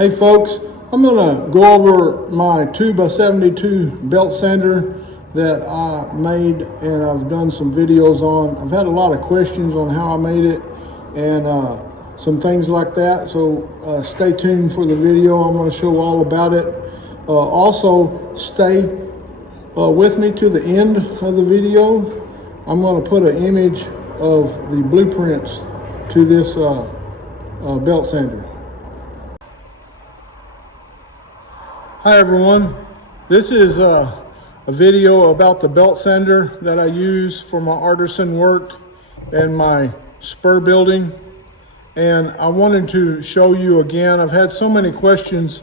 Hey folks, I'm going to go over my 2x72 belt sander that I made and I've done some videos on. I've had a lot of questions on how I made it and some things like that, so stay tuned for the video. I'm going to show all about it. Also stay with me to the end of the video. I'm going to put an image of the blueprints to this belt sander. Hi everyone, this is a video about the belt sander that I use for my artisan work and my spur building, and I wanted to show you again. I've had so many questions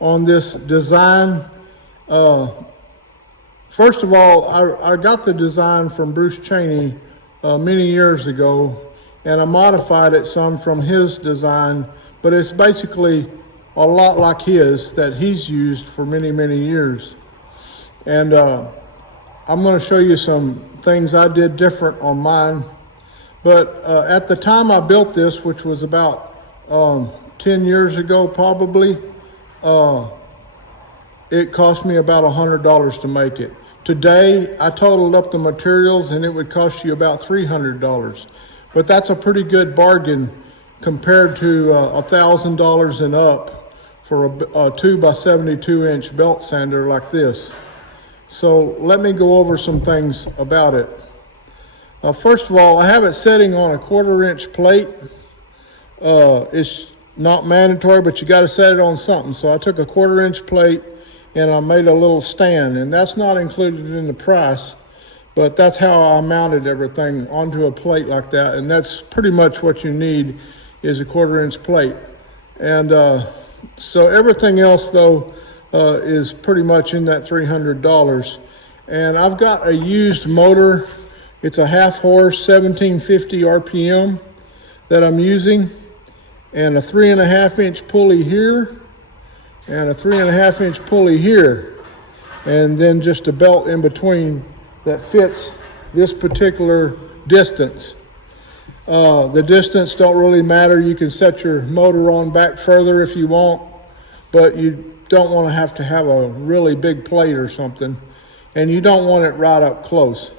on this design. First of all, I got the design from Bruce Cheney many years ago, and I modified it some from his design, but it's basically a lot like his that he's used for many years. And I'm going to show you some things I did different on mine. But at the time I built this, which was about 10 years ago probably, it cost me about $100 to make it. Today I totaled up the materials and it would cost you about $300. But that's a pretty good bargain compared to $1,000 and up for a 2x72 inch belt sander like this. So let me go over some things about it. First of all, I have it setting on a 1/4 inch plate. It's not mandatory, but you got to set it on something. So I took a 1/4 inch plate and I made a little stand, and that's not included in the price, but that's how I mounted everything onto a plate like that. And that's pretty much what you need, is a 1/4 inch plate. And so everything else though is pretty much in that $300. And I've got a used motor. It's a 1/2 horse 1750 RPM that I'm using, and a 3.5 inch pulley here and a 3.5 inch pulley here, and then just a belt in between that fits this particular distance. The distance don't really matter. You can set your motor on back further if you want, but you don't want to have a really big plate or something, and you don't want it right up close.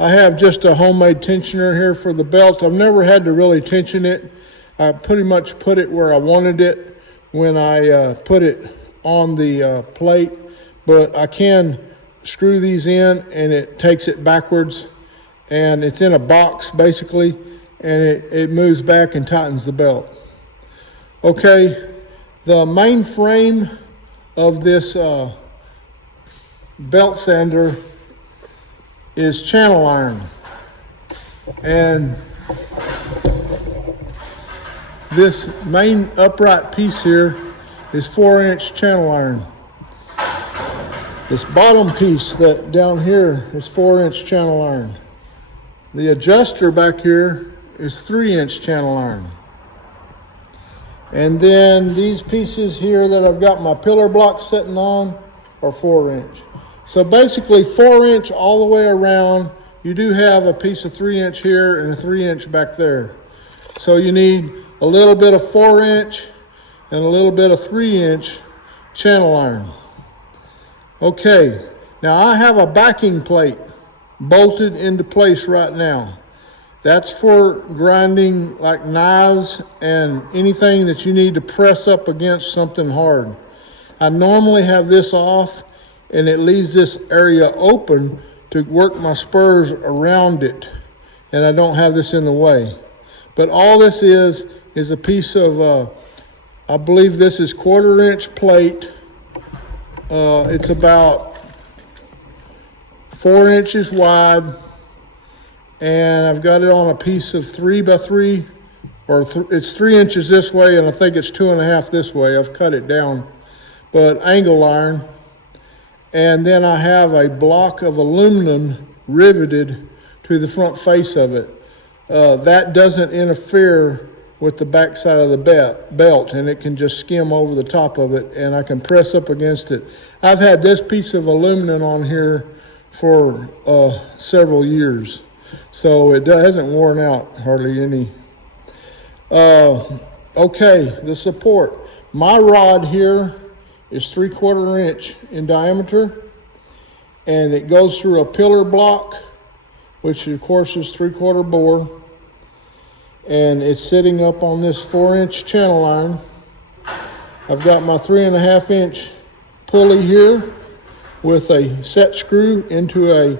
I have just a homemade tensioner here for the belt. I've never had to really tension it. I pretty much put it where I wanted it when I put it on the plate, but I can screw these in and it takes it backwards, and it's in a box basically, and it moves back and tightens the belt. Okay, the main frame of this belt sander is channel iron, and this main upright piece here is 4-inch channel iron. This bottom piece that down here is 4-inch channel iron. The adjuster back here is 3-inch channel iron. And then these pieces here that I've got my pillar blocks sitting on are 4-inch. So basically 4-inch all the way around. You do have a piece of 3-inch here and a 3-inch back there. So you need a little bit of 4-inch and a little bit of 3-inch channel iron. Okay, now I have a backing plate bolted into place right now. That's for grinding like knives and anything that you need to press up against something hard. I normally have this off, and it leaves this area open to work my spurs around it, and I don't have this in the way. But all this is a piece of, I believe this is 1/4 inch plate. It's about 4 inches wide, and I've got it on a piece of 3x3, or it's 3 inches this way, and I think it's 2.5 this way. I've cut it down, but angle iron. And then I have a block of aluminum riveted to the front face of it. That doesn't interfere with the back side of the belt, and it can just skim over the top of it, and I can press up against it. I've had this piece of aluminum on here for several years, so it hasn't worn out hardly any. Okay, the support. My rod here is 3/4 inch in diameter, and it goes through a pillar block, which of course is 3/4 bore, and it's sitting up on this 4-inch channel iron. I've got my 3.5 inch pulley here with a set screw into a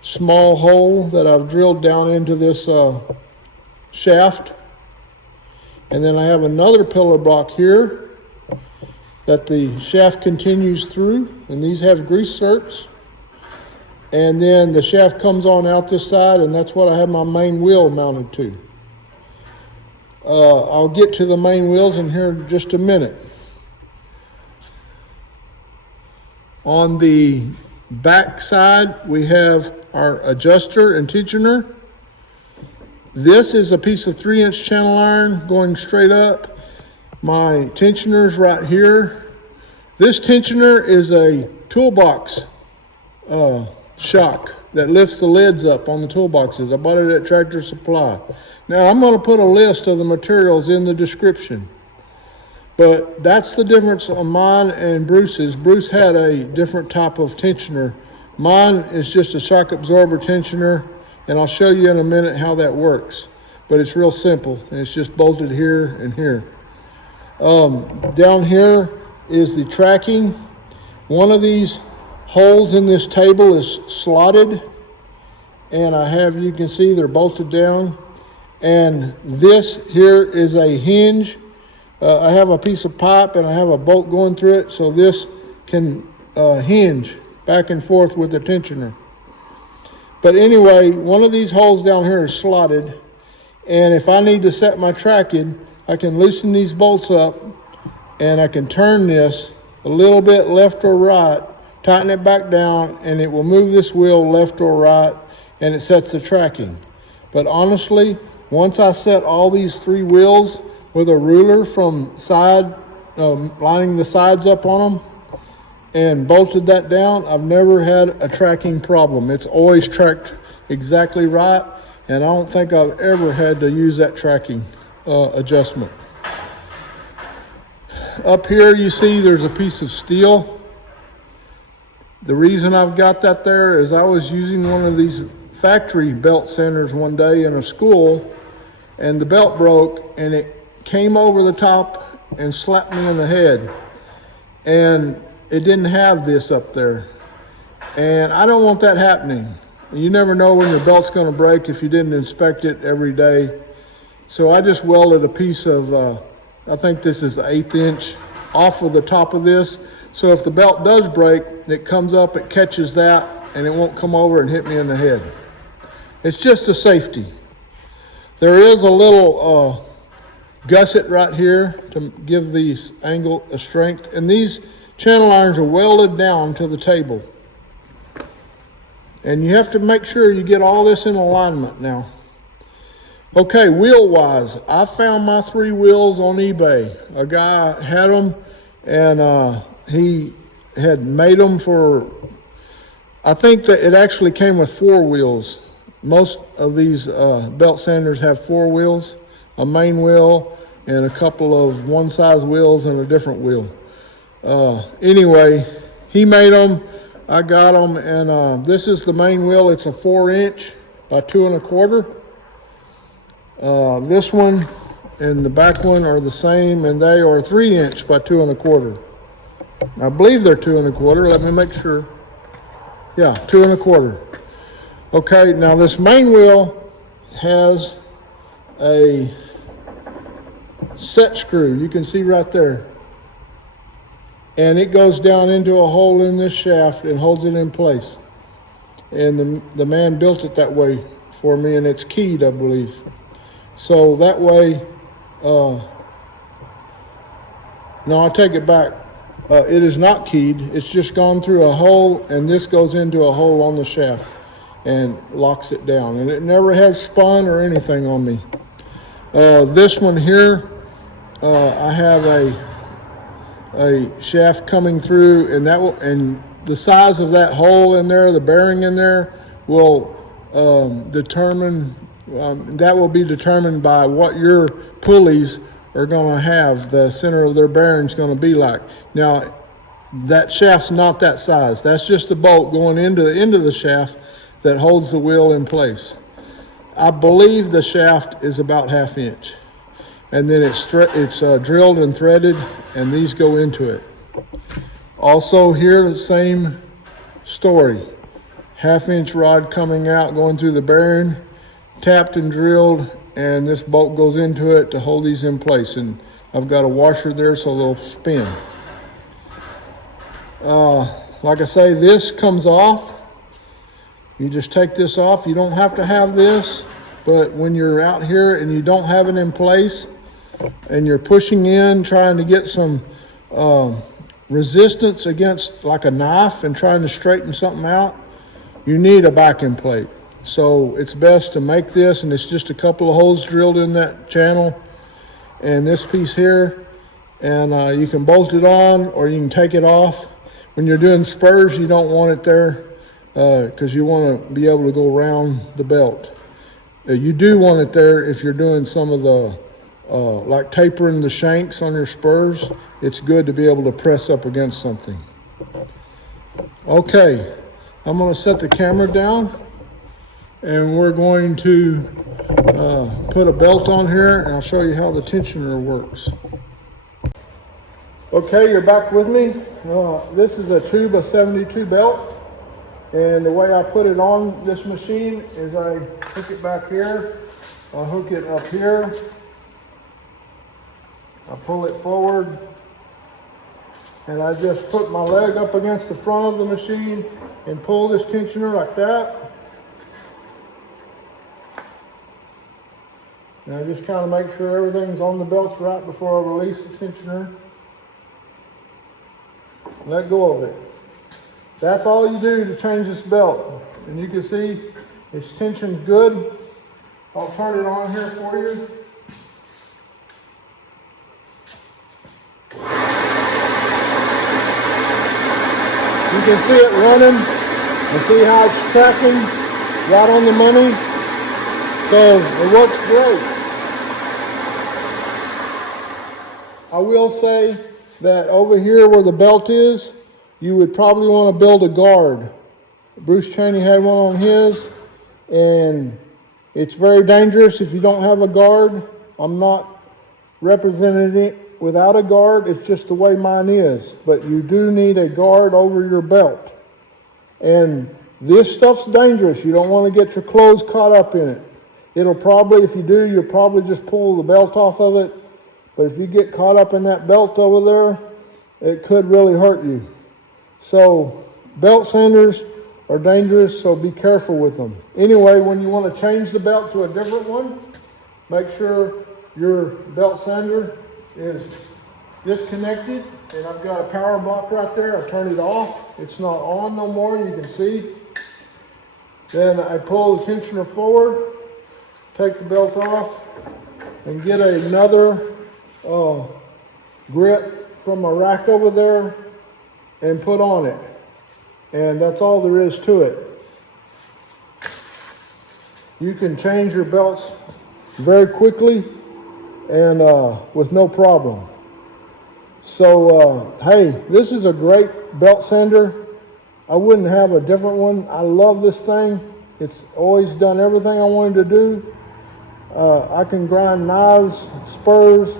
small hole that I've drilled down into this shaft. And then I have another pillar block here that the shaft continues through, and these have grease zerks. And then the shaft comes on out this side, and that's what I have my main wheel mounted to. I'll get to the main wheels in here in just a minute. On the back side, we have our adjuster and tensioner. This is a piece of 3-inch channel iron going straight up. My tensioner's right here. This tensioner is a toolbox shock that lifts the lids up on the toolboxes. I bought it at Tractor Supply. Now I'm going to put a list of the materials in the description. But that's the difference on mine and Bruce's. Bruce had a different type of tensioner. Mine is just a shock absorber tensioner, and I'll show you in a minute how that works. But it's real simple, and it's just bolted here and here. Down here is the tracking. One of these holes in this table is slotted, and you can see they're bolted down. And this here is a hinge. I have a piece of pipe and I have a bolt going through it, so this can hinge back and forth with the tensioner. But anyway, one of these holes down here is slotted, and if I need to set my tracking, I can loosen these bolts up and I can turn this a little bit left or right, tighten it back down, and it will move this wheel left or right, and it sets the tracking. But honestly, once I set all these 3 wheels with a ruler from side, lining the sides up on them, and bolted that down, I've never had a tracking problem. It's always tracked exactly right, and I don't think I've ever had to use that tracking adjustment. Up here you see there's a piece of steel. The reason I've got that there is I was using one of these factory belt sanders one day in a school, and the belt broke and it came over the top and slapped me in the head. And it didn't have this up there. And I don't want that happening. You never know when your belt's gonna break if you didn't inspect it every day. So I just welded a piece of, I think this is 1/8 inch off of the top of this. So if the belt does break, it comes up, it catches that, and it won't come over and hit me in the head. It's just a safety. There is a little gusset right here to give the angle a strength. And these channel irons are welded down to the table. And you have to make sure you get all this in alignment now. Okay, wheel-wise, I found my 3 wheels on eBay. A guy had them, and he had made them for, I think that it actually came with 4 wheels. Most of these belt sanders have 4 wheels, a main wheel, and a couple of one-size wheels and a different wheel. Anyway, he made them, I got them, and this is the main wheel. It's a 4-inch by 2 1/4. This one and the back one are the same, and they are 3-inch by 2 1/4. I believe they're 2 1/4. Let me make sure. Yeah, 2 1/4. Okay, now this main wheel has a set screw. You can see right there. And it goes down into a hole in this shaft and holds it in place. And the man built it that way for me, and it's keyed, I believe. So that way, no, I take it back. It is not keyed. It's just gone through a hole, and this goes into a hole on the shaft and locks it down. And it never has spun or anything on me. This one here, I have a shaft coming through, and and the size of that hole in there, the bearing in there, will determine. That will be determined by what your pulleys are going to have, the center of their bearing is going to be like. Now, that shaft's not that size. That's just a bolt going into the end of the shaft that holds the wheel in place. I believe the shaft is about 1/2 inch. And then it's drilled and threaded, and these go into it. Also here, the same story. 1/2 inch rod coming out, going through the bearing, tapped and drilled, and this bolt goes into it to hold these in place. And I've got a washer there so they'll spin. Like I say, this comes off. You just take this off. You don't have to have this, but when you're out here and you don't have it in place and you're pushing in, trying to get some resistance against like a knife and trying to straighten something out, you need a backing plate. So it's best to make this, and it's just a couple of holes drilled in that channel and this piece here, and you can bolt it on or you can take it off. When you're doing spurs, you don't want it there because you want to be able to go around the belt. You do want it there if you're doing some of the like tapering the shanks on your spurs. It's good to be able to press up against something. Okay, I'm going to set the camera down, and we're going to put a belt on here, and I'll show you how the tensioner works. Okay, you're back with me. This is a Tuba 72 belt, and the way I put it on this machine is I hook it back here, I hook it up here, I pull it forward, and I just put my leg up against the front of the machine and pull this tensioner like that. And I just kind of make sure everything's on the belts right before I release the tensioner. Let go of it. That's all you do to change this belt. And you can see its tension's good. I'll turn it on here for you. You can see it running and see how it's tracking right on the money. So it works great. I will say that over here where the belt is, you would probably want to build a guard. Bruce Cheney had one on his, and it's very dangerous if you don't have a guard. I'm not representing it without a guard, it's just the way mine is. But you do need a guard over your belt. And this stuff's dangerous. You don't want to get your clothes caught up in it. It'll probably, if you do, you'll probably just pull the belt off of it. But if you get caught up in that belt over there, it could really hurt you. So belt sanders are dangerous, so be careful with them. Anyway, when you want to change the belt to a different one, make sure your belt sander is disconnected. And I've got a power block right there. I turn it off. It's not on no more, you can see. Then I pull the tensioner forward, take the belt off, and get another grip from a rack over there and put on it. And that's all there is to it. You can change your belts very quickly and with no problem. So hey, this is a great belt sander. I wouldn't have a different one. I love this thing. It's always done everything I wanted to do. I can grind knives, spurs,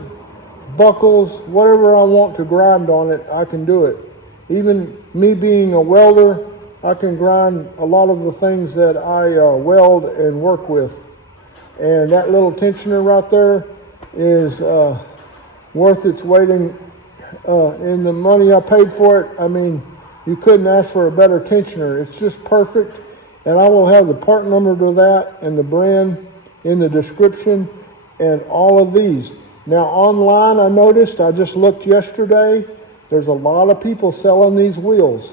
buckles, whatever I want to grind on it, I can do it. Even me being a welder, I can grind a lot of the things that I weld and work with. And that little tensioner right there is worth its weight in the money I paid for it. I mean, you couldn't ask for a better tensioner. It's just perfect. And I will have the part number to that and the brand in the description and all of these. Now online, I noticed, I just looked yesterday, there's a lot of people selling these wheels,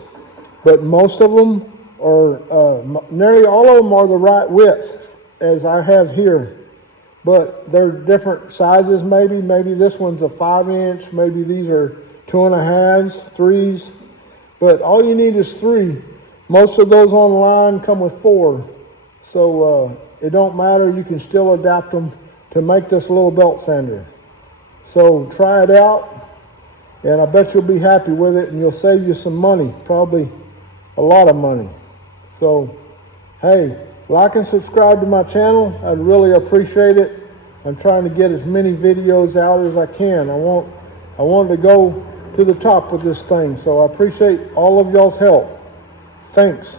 but most of them are, nearly all of them are the right width as I have here, but they're different sizes maybe. Maybe this one's a 5-inch, maybe these are 2.5s, 3s, but all you need is 3. Most of those online come with 4, so it don't matter, you can still adapt them to make this little belt sander. So try it out, and I bet you'll be happy with it, and you'll save you some money, probably a lot of money. So, hey, like and subscribe to my channel. I'd really appreciate it. I'm trying to get as many videos out as I can. I want to go to the top with this thing. So I appreciate all of y'all's help. Thanks.